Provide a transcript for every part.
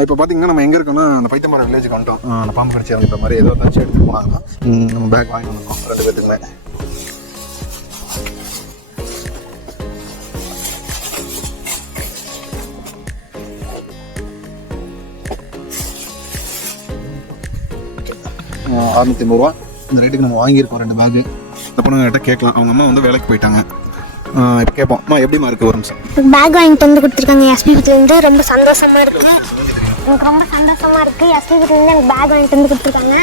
இப்போ பார்த்தீங்கன்னா நம்ம எங்கே இருக்கோம்னா அந்த பைத்தமரம் வில்லேஜுக்கு வந்துட்டோம். அந்த பாம்பு கடிச்சி இறங்குற மாதிரி ஏதோ தச்சு எடுத்துகிட்டு போனாங்கன்னா நம்ம பேக் வாங்கி வந்துருக்கோம் 2 பேத்துக்குமே. ₹650 இந்த ரேட்டுக்கு நம்ம வாங்கியிருக்கோம் 2 பேக்கு. இந்த பொண்ணுங்கிட்ட கேட்கலாம். அவங்க அம்மா வந்து வேலைக்கு போயிட்டாங்க. இப்போ கேட்போம், அம்மா எப்படிமா இருக்குது ஒரு நிமிஷம். பேக் வாங்கிட்டு வந்து கொடுத்துருக்காங்க எஸ்பிபிலேருந்து. ரொம்ப சந்தோஷமாக இருக்குது. எனக்கு ரொம்ப சந்தோஷமாக இருக்குது. எஸ்பிபிலேருந்து எனக்கு பேக் வாங்கிட்டு வந்து கொடுத்துருக்காங்க.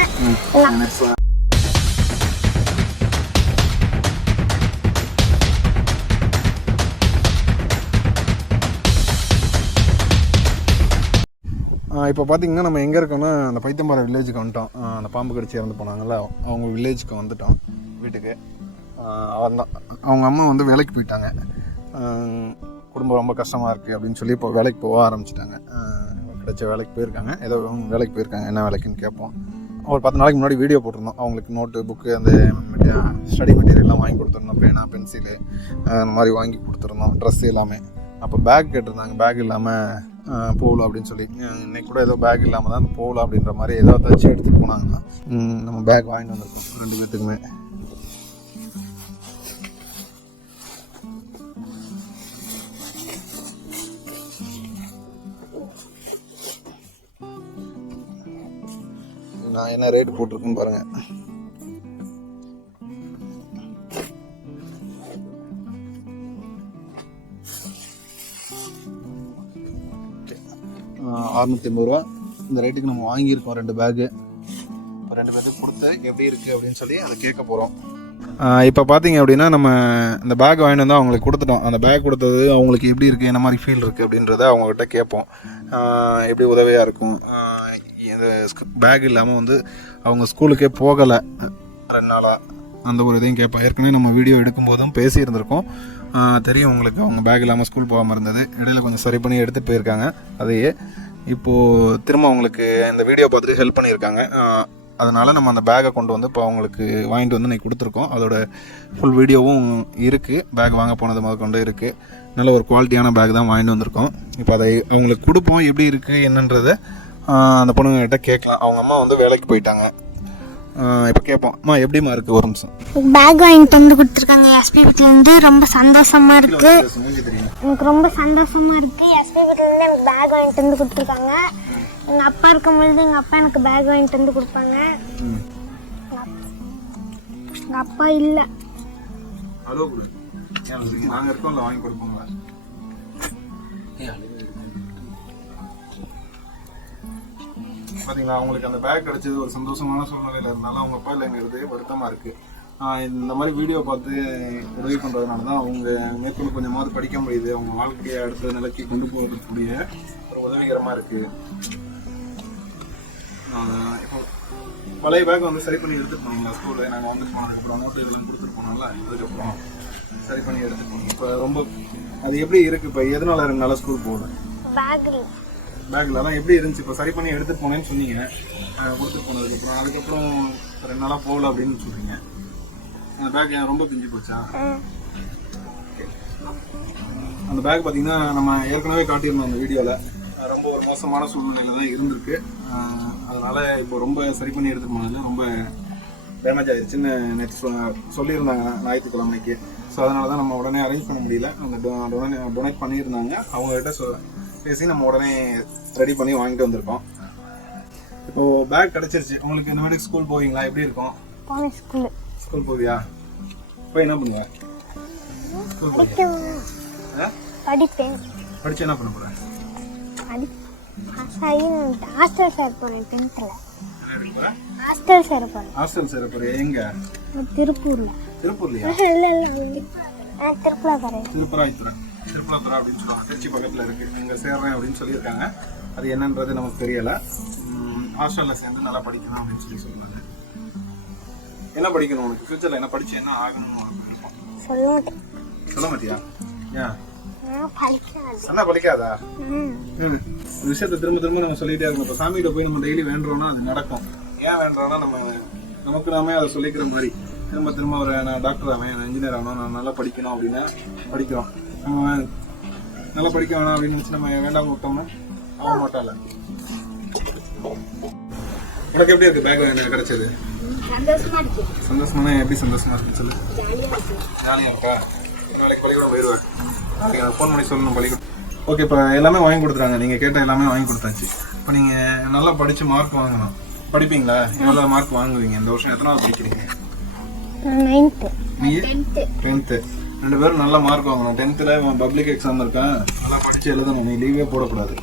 இப்போ பார்த்தீங்கன்னா நம்ம எங்கே இருக்கோம்னா அந்த பைத்தமரம் வில்லேஜுக்கு வந்துட்டோம். அந்த பாம்பு கடிச்சி இறந்து போனாங்கல்ல, அவங்க வில்லேஜுக்கு வந்துட்டோம் வீட்டுக்கு. அவன்தான் அவங்க அம்மா வந்து வேலைக்கு போயிட்டாங்க. குடும்பம் ரொம்ப கஷ்டமாக இருக்குது அப்படின்னு சொல்லி இப்போ வேலைக்கு போக ஆரம்பிச்சிட்டாங்க. கிடைச்ச வேலைக்கு போயிருக்காங்க. ஏதோ வேலைக்கு போயிருக்காங்க. என்ன வேலைக்குன்னு கேட்போம். ஒரு 10 நாளைக்கு முன்னாடி வீடியோ போட்டிருந்தோம். அவங்களுக்கு நோட்டு புக்கு அந்த ஸ்டடி மெட்டீரியல்லாம் வாங்கி கொடுத்துருந்தோம். பேனா பென்சிலு அந்த மாதிரி வாங்கி கொடுத்துருந்தோம். ட்ரெஸ் எல்லாமே. அப்போ பேக் கேட்டிருந்தாங்க. பேக் இல்லாமல் போகலாம் அப்படின்னு சொல்லி. இன்னைக்கு கூட ஏதோ பேக் இல்லாமல் தான் போகலாம் அப்படின்ற மாதிரி ஏதோ தச்சு எடுத்துகிட்டு போனாங்கன்னா நம்ம பேக் வாங்கிட்டு வந்திருக்கோம் 2 பேத்துக்குமே. நான் என்ன ரேட் போட்டிருக்குன்னு பாருங்கள். ₹650 இந்த ரேட்டுக்கு நம்ம வாங்கியிருக்கோம் 2 பேக்கு. இப்போ 2 பேருக்கு கொடுத்து எப்படி இருக்குது அப்படின்னு சொல்லி அதை கேட்க போகிறோம். இப்போ பார்த்தீங்க அப்படின்னா நம்ம இந்த பேக் வாங்கிட்டு வந்து அவங்களுக்கு கொடுத்துட்டோம். அந்த பேக் கொடுத்தது அவங்களுக்கு எப்படி இருக்குது, என்ன மாதிரி ஃபீல் இருக்குது அப்படின்றத அவங்கக்கிட்ட கேட்போம். எப்படி உதவியாக இருக்கும். இந்த பேக் இல்லாமல் வந்து அவங்க ஸ்கூலுக்கே போகலை 2 நாளாக, அந்த ஒரு இதையும் கேட்போம். ஏற்கனவே நம்ம வீடியோ எடுக்கும்போதும் பேசியிருந்திருக்கோம். தெரியும் உங்களுக்கு. அவங்க பேக் இல்லாமல் ஸ்கூல் போகாமல் இருந்தது. இடையில கொஞ்சம் சரி பண்ணி எடுத்துகிட்டு போயிருக்காங்க. அதையே இப்போது திரும்ப அவங்களுக்கு இந்த வீடியோ பார்த்துட்டு ஹெல்ப் பண்ணியிருக்காங்க. அதனால் நம்ம அந்த பேக்கை கொண்டு வந்து இப்போ அவங்களுக்கு வாங்கிட்டு வந்து இன்றைக்கி கொடுத்துருக்கோம். அதோட ஃபுல் வீடியோவும் இருக்குது. பேக் வாங்க போனது முதல் கொண்டு இருக்குது. நல்ல ஒரு குவாலிட்டியான பேக் தான் வாங்கிட்டு வந்திருக்கோம். இப்போ அதை அவங்களுக்கு கொடுப்போம். எப்படி இருக்குது என்னன்றதை அந்த பொண்ணுங்கிட்ட கேட்கலாம். அவங்க அம்மா வந்து வேலைக்கு போயிட்டாங்க. இப்போ கேட்போம், அம்மா எப்படிமா இருக்குது ஒரு நிமிஷம். பேக் வாங்கிட்டு வந்து கொடுத்துருக்காங்க எஸ்பிபிலேருந்து. ரொம்ப சந்தோஷமாக இருக்குது. எனக்கு ரொம்ப சந்தோஷமாக இருக்குது. எஸ்பிபிலேருந்து எனக்கு பேக் வாங்கிட்டு வந்து கொடுத்துருக்காங்க. எங்கள் அப்பா இருக்கும்பொழுது எங்கள் அப்பா எனக்கு பேக் வாங்கிட்டு வந்து கொடுப்பாங்க. எங்கள் அப்பா இல்லை. நாங்கள் இருக்கோம்ல, வாங்கி கொடுப்போங்க. பார்த்தீங்களா, அவங்களுக்கு அந்த பேக் கிடச்சது ஒரு சந்தோஷமான சூழ்நிலையில் இருந்தாலும் அவங்க அப்பா இல்லைங்கிறது வருத்தமாக இருக்குது. இந்த மாதிரி வீடியோ பார்த்து உதவி பண்ணுறதுனால தான் அவங்க மேற்கொண்டு கொஞ்சமாவது படிக்க முடியுது. அவங்க வாழ்க்கையை அடுத்த நிலைக்கு கொண்டு போகக்கூடிய ஒரு உதவிகரமாக இருக்குது. இப்போ பழைய பேக் வந்து சரி பண்ணி எடுத்துகிட்டு போனோம்ல ஸ்கூலில். நாங்கள் வந்து போனதுக்கப்புறம் நோட்டு இதெல்லாம் கொடுத்துட்டு போனோம்ல, அதுக்கப்புறம் சரி பண்ணி எடுத்துகிட்டு போனோம். இப்போ ரொம்ப அது எப்படி இருக்குது? இப்போ எதனால 2 நாளாக ஸ்கூல் போகல? பேக்கில் தான் எப்படி இருந்துச்சு? இப்போ சரி பண்ணி எடுத்துகிட்டு போனேன்னு சொன்னீங்க. கொடுத்துட்டு போனதுக்கப்புறம் அதுக்கப்புறம் 2 நாளாக போகல அப்படின்னு சொல்கிறீங்க. அந்த பேக் ரொம்ப பிஞ்சு போச்சா? அந்த பேக் பார்த்தீங்கன்னா நம்ம ஏற்கனவே காட்டியிருந்தோம் அந்த வீடியோவில். ரொம்ப ஒரு மோசமான சூழ்நிலையில் தான் இருந்திருக்கு. அதனால் இப்போ ரொம்ப சரி பண்ணி எடுத்துகிட்டு போனதில் ரொம்ப டேமேஜ் ஆகிடுச்சுன்னு நேற்று சொல்லியிருந்தாங்க ஞாயிற்றுக்கிழமைக்கு. ஸோ அதனால தான் நம்ம உடனே அரேஞ்ச் பண்ண முடியல. அந்த டொனேட் பண்ணியிருந்தாங்க. அவங்ககிட்ட பேசி நம்ம உடனே ரெடி பண்ணி வாங்கிட்டு வந்திருக்கோம். இப்போது பேக் கிடச்சிருச்சு. உங்களுக்கு இந்த மாதிரி ஸ்கூல் போவீங்களா? எப்படி இருக்கும்? ஸ்கூல் போவியா? போய் என்ன பண்ணுவ? ஸ்கூல் படிப்பேன். படிச்சு என்ன பண்ண போகிறேன்? ஹாஸ்டல் சேர போகிறேன். 10th ஹாஸ்டல் சேர போகிறேன். ஹாஸ்டல் சேர போறியா? எங்க? திருப்பூர்லையா? திருப்பூராய்த்துறை அப்படின்னு சொல்லுவாங்க. திருச்சி பக்கத்தில் இருக்குது. இங்கே சேர்றேன் அப்படின்னு சொல்லியிருக்காங்க. அது என்னன்றது நமக்கு தெரியலை. ஹாஸ்டலில் சேர்ந்து நல்லா படிக்கணும் அப்படின்னு சொல்லுவாங்க. என்ன படிக்கணும் உனக்கு? ஃபியூச்சரில் என்ன படிச்சு என்ன ஆகணும்னு சொல்ல மாட்டியா? ஏன் என்ன படிக்காதா? விஷயத்தை திரும்ப திரும்ப நம்ம சொல்லிகிட்டே இருக்கணும். இப்போ சாமிகிட்ட போய் நம்ம டெய்லி வேண்டுறோம்னா அது நடக்கும். ஏன் வேண்டுறோம்னா நமக்கு நாமே அதை சொல்லிக்கிற மாதிரி திரும்ப திரும்ப ஒரு நான் டாக்டர் ஆவேன், நான் இன்ஜினியர் ஆகணும், நான் நல்லா படிக்கணும் அப்படின்னு படிக்கிறோம். நம்ம நல்லா படிக்க வேணாம் அப்படின்னு நினச்சி நம்ம வேண்டாம் விட்டோம்னா அவன் மட்டும் இல்லை. உனக்கு எப்படி இருக்கு பேக் எனக்கு கிடைச்சது? சந்தோஷமா இருக்கு. சந்தோஷமா எப்படி சந்தோஷமா இருக்குன்னு சொல்லு. ஜாலியா இருக்கு. ஜாலியாக இருக்கா? நாளைக்கு பள்ளிக்கூடம் போயிடுவேன். ஓகே, நான் ஃபோன் பண்ணி சொல்லணும் பள்ளிக்கூடம். ஓகே, இப்போ எல்லாமே வாங்கி கொடுத்துறாங்க. நீங்கள் கேட்ட எல்லாமே வாங்கி கொடுத்தாச்சு. இப்போ நீங்கள் நல்லா படித்து மார்க் வாங்கணும். படிப்பீங்களா? எவ்வளோ மார்க் வாங்குவீங்க இந்த வருஷம்? எத்தனாவது படிக்கிறீங்க? 9th. நீ 10th. 2 பேரும் நல்ல மார்க் வாங்கணும். 10th பப்ளிக் எக்ஸாம் இருக்கா, நல்லா படித்து எழுதணும். நீ லீவே போடக்கூடாது.